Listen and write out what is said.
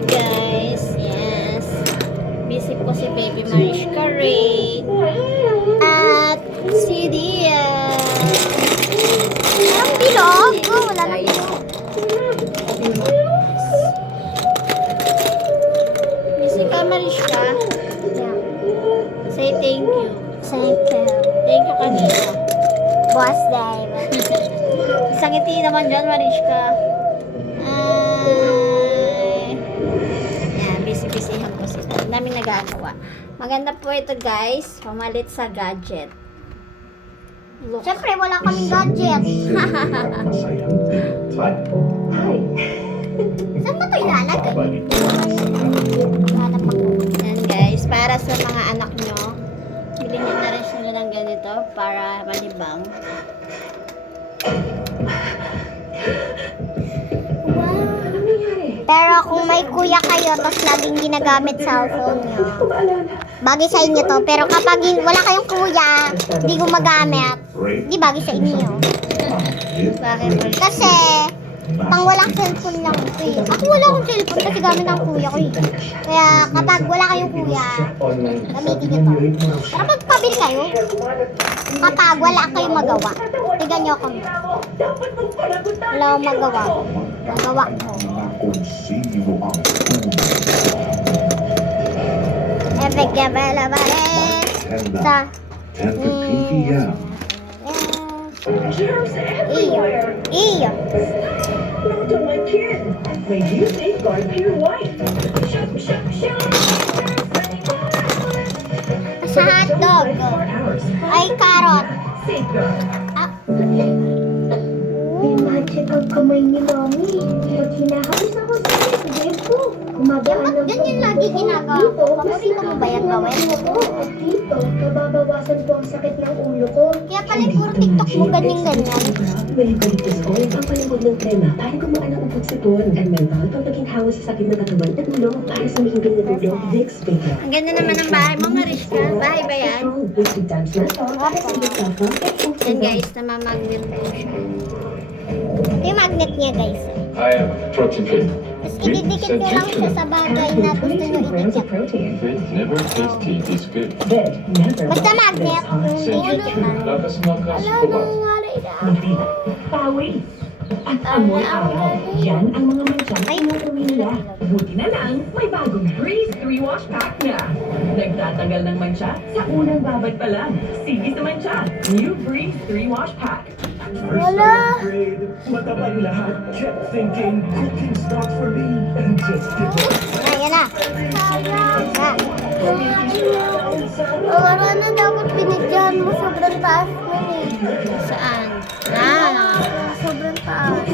Hi guys, yes. Busy po si Baby Mariska Rain at si Dia. Ang bilog. Wala na bilog. Busy ka Mariska? Yeah. Say thank you. Thank you. Thank you kanina. Boss Dave. Isang ngiti naman dyan Mariska. Yan, busy-busyhan po sila. Ang daming nagagawa. Maganda po ito guys, pamalit sa gadget. Look. Siyempre, wala kaming gadget. Saan mo ito ilalagay? Hanap ako. Yan guys, para sa mga anak nyo, bilhin nyo na rin sila ng ganito para malibang. Pero kung may kuya kayo, tapos laging ginagamit cellphone nyo, bagay sa inyo to. Pero kapag wala kayong kuya, hindi gumagamit, hindi bagay sa inyo. Bakit ba? Kasi, pang walang cellphone lang ito eh. Ako wala akong cellphone kasi gamit ng kuya ko eh. Kaya kapag wala kayong kuya, gamitin nyo to. Pero magpabil kayo, kapag wala kayong magawa, tigan nyo kami. Wala akong magawa. Magawa ko. Epic Gabalabare sa 10:15 p.m. iyo. Iyo. Look to my kid. May you safeguard pure white. Shut, shut, shut. Sa hotdog. Ay, carrot. Safeguard. Ah, May magic ang kamay ni Mami. Pag hinahawis ako sa bed ko, gumagaan ng ganyan lagi ginagawa ko. Paborito mo ba yan gawin? At dito, nababawasan ko ang sakit ng ulo ko. Kaya pala puro TikTok mo ganyan-ganyan. May eucalyptus oil ang palimod ng krema para gumaan ang ugat sipon at menthol pag naging hawas sa sakit ng katawan at ulo para sa mahiging na tulong. Vicks Vapor. Ang ganda naman ng bahay mo Mariska. Bahay ba yan? Strong liquid dance na to para sa iyong cellphone at Yan guys, namamagnet po siya. Ito yung magnet niya guys. I have protein drink. Tapos ididikit nyo lang siya sa bagay na gusto 20 nyo grams of idikit. protein. Fit never taste tea is good. Bed never. Basta magnet. Century true. Lakas makas kubat. Hindi. Pawi. At amoy araw. Yan ang mga mansyang inuuwi nila. Buti na lang, may bagong Breeze 3 Wash Pack na. Nagtatanggal ng mancha sa unang babad pa lang. Sige sa mancha. New Breeze 3 Wash Pack. Wala. Matabang lahat, kept thinking, cooking starts for me, and just give up. Ayan na. Wala na dapat binigyan mo. Sobrang taas mo eh. Saan? Ah. Sobrang taas.